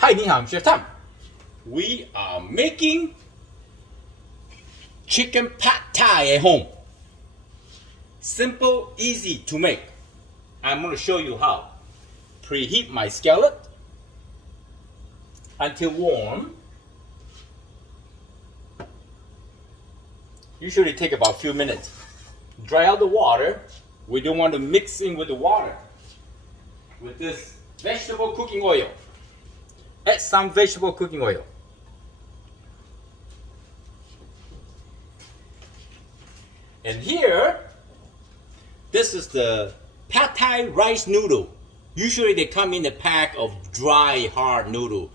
Hi, ni hao, I'm Chef Tam. We are making chicken pad thai at home. Simple, easy to make. I'm going to show you how. Preheat my skillet until warm. Usually take about a few minutes. Dry out the water. We don't want to mix in with the water. With this vegetable cooking oil. Add some vegetable cooking oil. And here, this is the pad thai rice noodle. Usually they come in a pack of dry, hard noodle.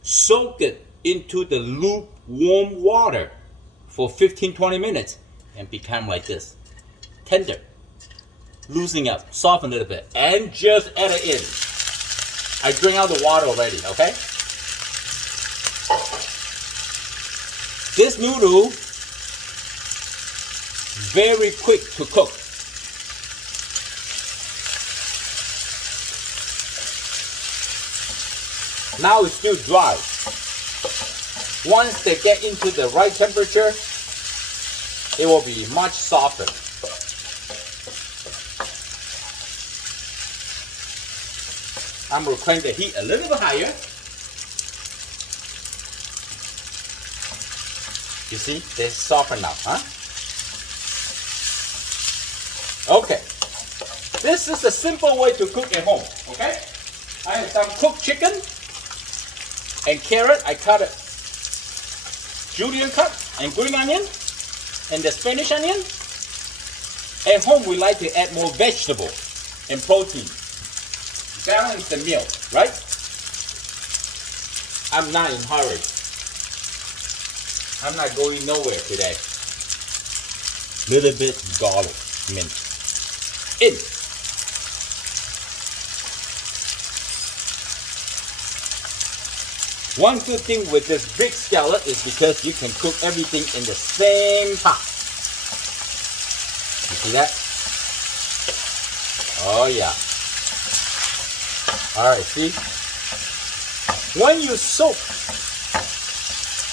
Soak it into the lukewarm water for 15-20 minutes and become like this. Tender. Loosening up, soften a little bit, and just add it in. I drain out the water already, okay? This noodle, very quick to cook. Now it's still dry. Once they get into the right temperature, it will be much softer. I'm going to crank the heat a little bit higher. You see, they're softer now, huh? Okay. This is a simple way to cook at home, okay? I have some cooked chicken and carrot. I cut it julienne cut and green onion and the Spanish onion. At home, we like to add more vegetable and protein. Balance the meal, right? I'm not in a hurry. I'm not going nowhere today. Little bit garlic mint. In. One good thing with this big skillet is because you can cook everything in the same pot. You see that? Oh yeah. Alright, see? When you soak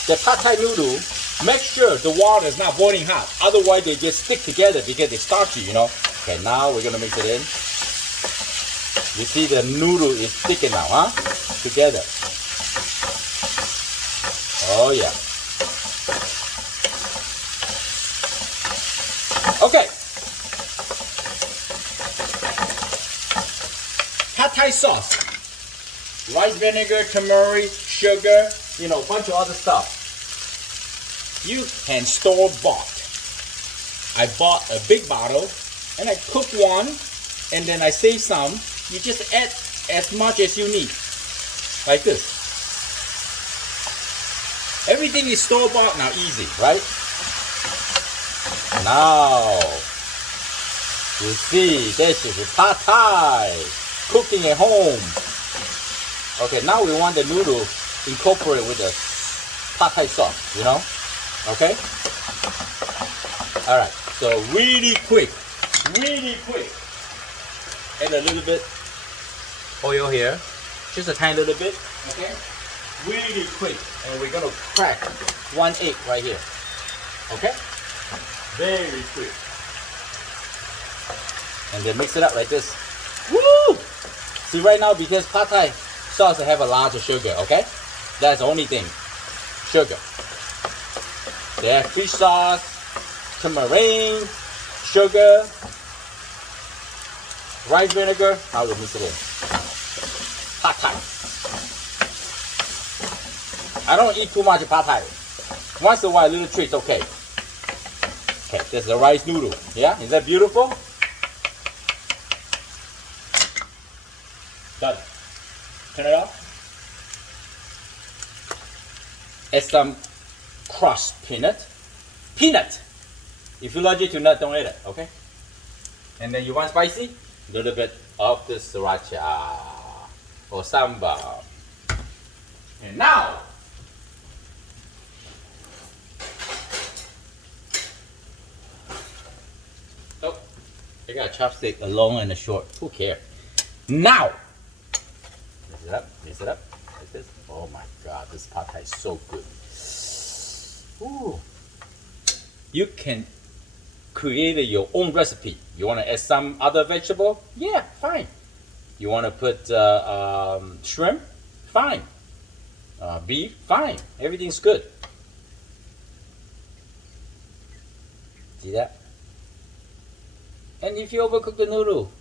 the pad thai noodle, make sure the water is not boiling hot. Otherwise, they just stick together because they starchy, you know. Okay, now we're gonna mix it in. You see the noodle is sticking now, huh? Together. Oh yeah. Okay. Pad thai sauce. Rice vinegar, turmeric, sugar, you know, a bunch of other stuff. You can store bought. I bought a big bottle and I cooked one and then I save some. You just add as much as you need. Like this. Everything is store bought now, easy, right? Now, you see, this is pad thai. Cooking at home. Okay, now we want the noodle incorporate with the pad thai sauce, you know? Okay? Alright, so really quick. Add a little bit oil here. Just a tiny little bit, okay? Really quick. And we're gonna crack 1 egg right here. Okay? Very quick. And then mix it up like this. Woo! See right now, because pad thai sauce have a lot of sugar, okay? That's the only thing. Sugar. They have fish sauce, tamarind, sugar, rice vinegar. Now we'll mix it in. Pad thai. I don't eat too much pad thai. Once in a while, a little treat's okay. Okay, this is the rice noodle. Yeah, is that beautiful? Done. Turn it off. Add some crushed peanut. Peanut! If you're allergic to nut, don't eat it, okay? And then you want spicy? A little bit of the sriracha or sambal. And now, oh, I got a chopstick, a long and a short. Who cares? Now, mix it up, like this. Oh my god, this pad thai is so good. Ooh. You can create your own recipe. You want to add some other vegetable? Yeah, fine. You want to put shrimp? Fine. Beef? Fine. Everything's good. See that? And if you overcook the noodle,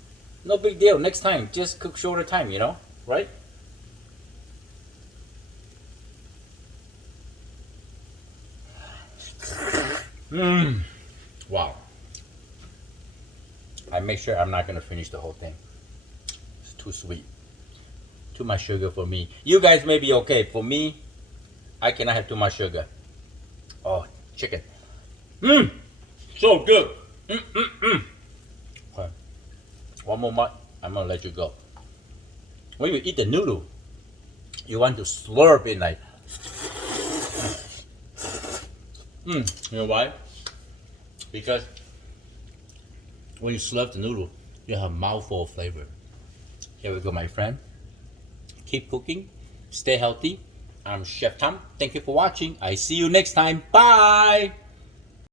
no big deal. Next time, just cook shorter time, you know? Right? Mmm. Wow. I make sure I'm not gonna finish the whole thing. It's too sweet. Too much sugar for me. You guys may be okay. For me, I cannot have too much sugar. Oh, chicken. Mmm. So good. Okay. One more much. I'm gonna let you go. When you eat the noodle, you want to slurp it like. You know why? Because when you slurp the noodle, you have a mouthful of flavor. Here we go, my friend. Keep cooking. Stay healthy. I'm Chef Tom. Thank you for watching. I see you next time. Bye.